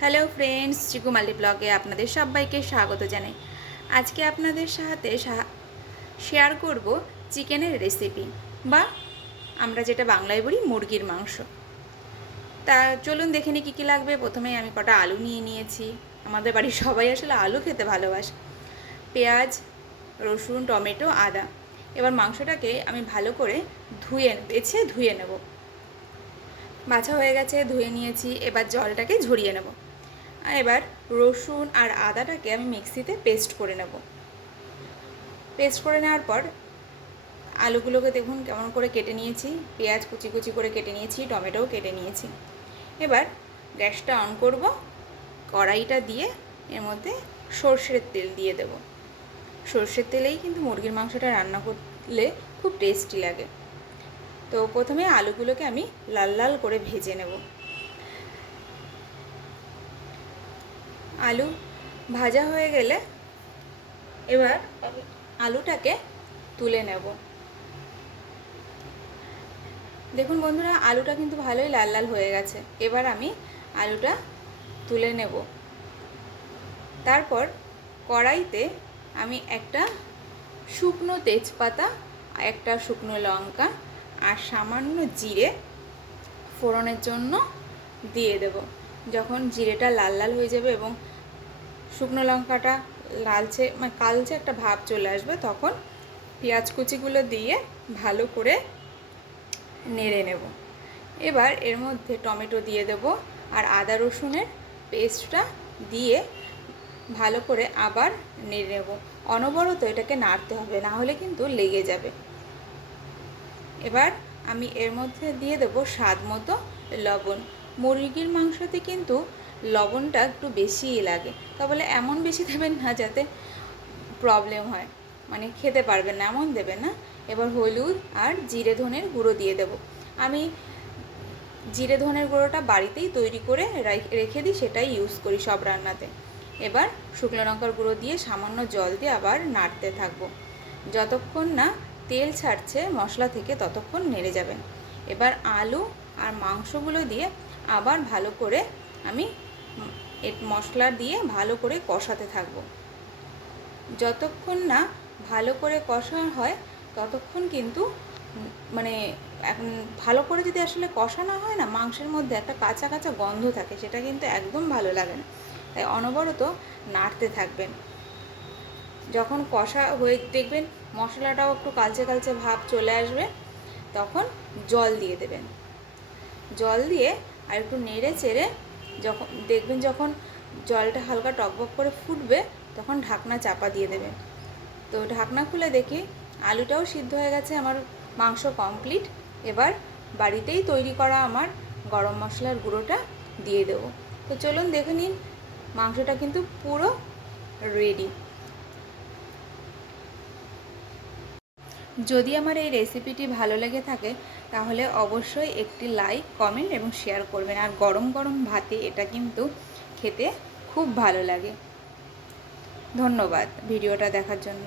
Hello friends চিকু multi ব্লগে আপনাদের সবাইকে স্বাগত জানাই। আজকে আপনাদের সাথে শেয়ার করব চিকেনের রেসিপি বা আমরা যেটা বাংলায় বলি মুরগির মাংস। তা চলুন দেখে নিই কী কী লাগবে। প্রথমে আমি কটা আলু নিয়ে নিয়েছি। আমাদের বাড়ির সবাই আসলে আলু খেতে ভালোবাসে। পেঁয়াজ, রসুন, টমেটো, আদা। এবার মাংসটাকে আমি ভালো করে ধুয়ে, বেছে ধুয়ে নেব। বাছা হয়ে গেছে, ধুয়ে নিয়েছি। এবার জলটাকে ঝরিয়ে নেব। আর এবার রসুন আর আদাটাকে আমি মিক্সিতে পেস্ট করে নেব। পেস্ট করে নেওয়ার পর আলুগুলোকে দেখুন কেমন করে কেটে নিয়েছি, পেঁয়াজ কুচি কুচি করে কেটে নিয়েছি, টমেটোও কেটে নিয়েছি। এবার গ্যাসটা অন করব, কড়াইটা দিয়ে এর মধ্যে সর্ষের তেল দিয়ে দেব। সর্ষের তেলেই কিন্তু মুরগির মাংসটা রান্না করলে খুব টেস্টি লাগে। তো প্রথমে আলুগুলোকে আমি লাল লাল করে ভেজে নেব। আলু ভাজা হয়ে গেলে এবার আলুটাকে তুলে নেব। দেখুন বন্ধুরা, আলুটা কিন্তু ভালোই লাল লাল হয়ে গেছে। এবার আমি আলুটা তুলে নেব। তারপর কড়াইতে আমি একটা শুকনো তেজপাতা, একটা শুকনো লঙ্কা আর সামান্য জিরে ফোড়নের জন্য দিয়ে দেব। যখন জিরেটা লাল লাল হয়ে যাবে এবং শুকনো লঙ্কাটা লালচে মানে কালচে একটা ভাব চলে আসবে তখন পেঁয়াজ কুচিগুলো দিয়ে ভালো করে নেড়ে নেব। এবার এর মধ্যে টমেটো দিয়ে দেব আর আদা রসুনের পেস্টটা দিয়ে ভালো করে আবার নেড়ে নেব। অনবরত এটাকে নাড়তে হবে, না হলে কিন্তু লেগে যাবে। এবার আমি এর মধ্যে দিয়ে দেব স্বাদ মতো লবণ। মুরগির মাংসতে কিন্তু লবণটা একটু বেশিই লাগে। তা বলে এমন বেশি দেবেন না যাতে প্রবলেম হয়। মানে খেতে পারবেন না, এমন দেবেন না। এবার হলুদ আর জিরে ধনের গুঁড়ো দিয়ে দেব। আমি জিরে ধনের গুঁড়োটা বাড়িতেই তৈরি করে রেখে দিই, সেটাই ইউজ করি সব রান্নাতে। এবার শুকনো লঙ্কার গুঁড়ো দিয়ে সামান্য জল দিয়ে আবার নাড়তে থাকব। যতক্ষণ না তেল ছাড়ছে মশলা থেকে, ততক্ষণ নেড়ে যাবেন। এবার আলু আর মাংসগুলো দিয়ে আবার ভালো করে আমি মশলা দিয়ে ভালো করে কষাতে থাকব। যতক্ষণ না ভালো করে কষা হয়, ততক্ষণ কিন্তু মানে এখন ভালো করে যদি আসলে কষানো হয় না, মাংসের মধ্যে একটা কাঁচা কাঁচা গন্ধ থাকে, সেটা কিন্তু একদম ভালো লাগে না। তাই অনবরত নাড়তে থাকবেন। যখন কষা হয়ে দেখবেন মশলাটাও একটু কালচে কালচে ভাব চলে আসবে, তখন জল দিয়ে দেবেন। জল দিয়ে আর একটু নেড়ে চেড়ে যখন দেখবেন যখন জলটা হালকা টকবক করে ফুটবে, তখন ঢাকনা চাপা দিয়ে দেবেন তো ঢাকনা খুলে দেখি আলুটাও সিদ্ধ হয়ে গেছে আমার মাংস কমপ্লিট এবার বাড়িতেই তৈরি করা আমার গরম মশলার গুঁড়োটা দিয়ে দেবো। তো চলুন দেখে নিন, মাংসটা কিন্তু পুরো রেডি যদি আমার এই রেসিপিটি ভালো লেগে থাকে, তাহলে অবশ্যই একটি লাইক কমেন্ট এবং শেয়ার করবেন। আর গরম গরম ভাতে এটা কিন্তু খেতে খুব ভালো লাগে। ধন্যবাদ ভিডিওটা দেখার জন্য।